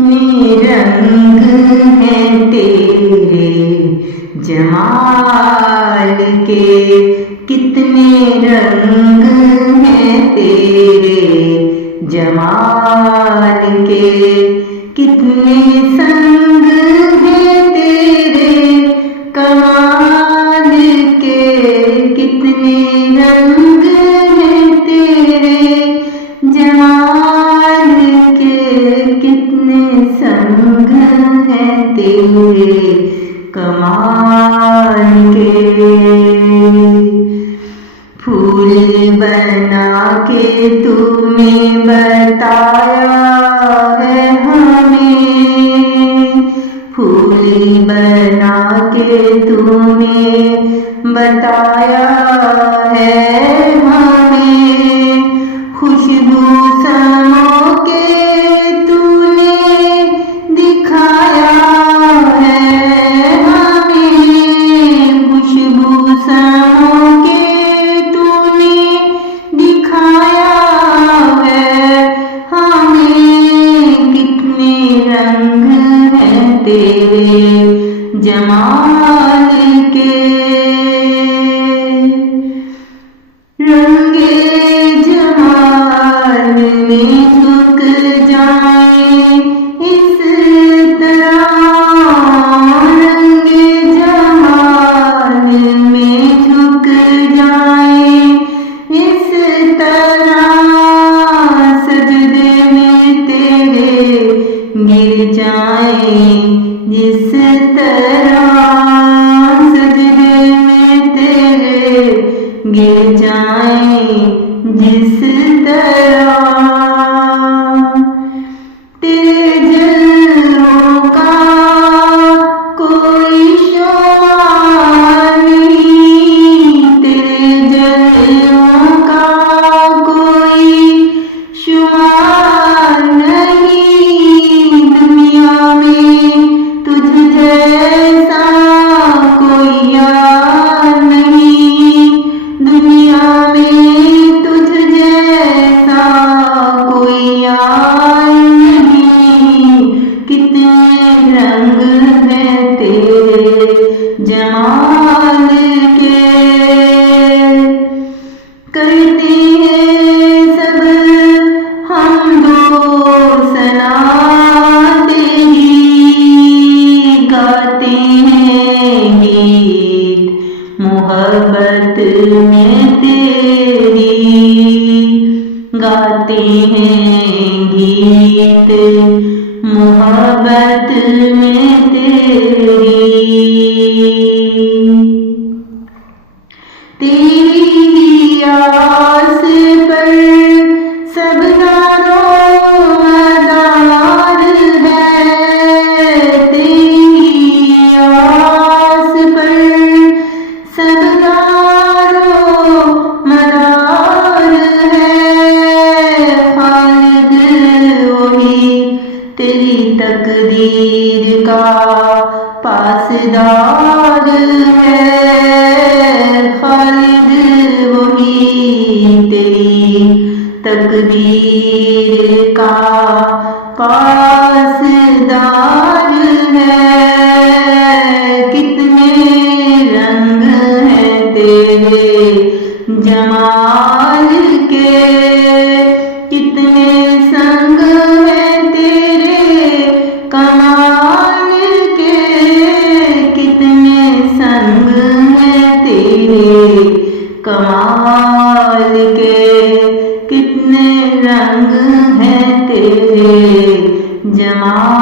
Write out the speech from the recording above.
रंग हैं तेरे जमाल के, कितने रंग हैं तेरे जमाल के, कितने संग हैं तेरे कमाल के, कितने रंग हैं तेरे जमाल के, कितने संग हैं तेरे कमाल के। फूल बना के तूने बताया है हमें, फूल बना के तूने बताया है हमें, खुशबू समो के तूने दिखाया है हमें, खुशबू समो के तूने दिखाया है हमें, कितने रंग हैं तेरे जमाल के। रंगे जमाल में झुक जाए इस तरह, रंगे जमाल में झुक जाए इस तरह, सजदे में तेरे गिर जाए जिस तरह, सजदे में तेरे गिर जाए जिस तरह, तेरे जलवों का कोई शुमार नहीं, तेरे जलवों का कोई शुमार नहीं, दुनिया में तुझ जैसा कोई यार नहीं, दुनिया में तुझ जैसा कोई यार नहीं, कितने रंग हैं तेरे जमाल के। करते हैं सब हम दो सना तेरी, गाते हैं गीत मोहब्बत में तेरी, गाते हैं गीत मोहब्बत में तेरी, तेरी आस पर सब दारोमदार है, तेरी आस पर सब दारोमदार है, खालिद वही तेरी तकदीर का पासदार है, खालिद वही तेरी तकदीर का पासदार है, कितने रंग हैं तेरे जमाल के, कितने संग हैं तेरे कमाल के, कितने संग हैं तेरे कमाल के, कितने रंग हैं तेरे जमाल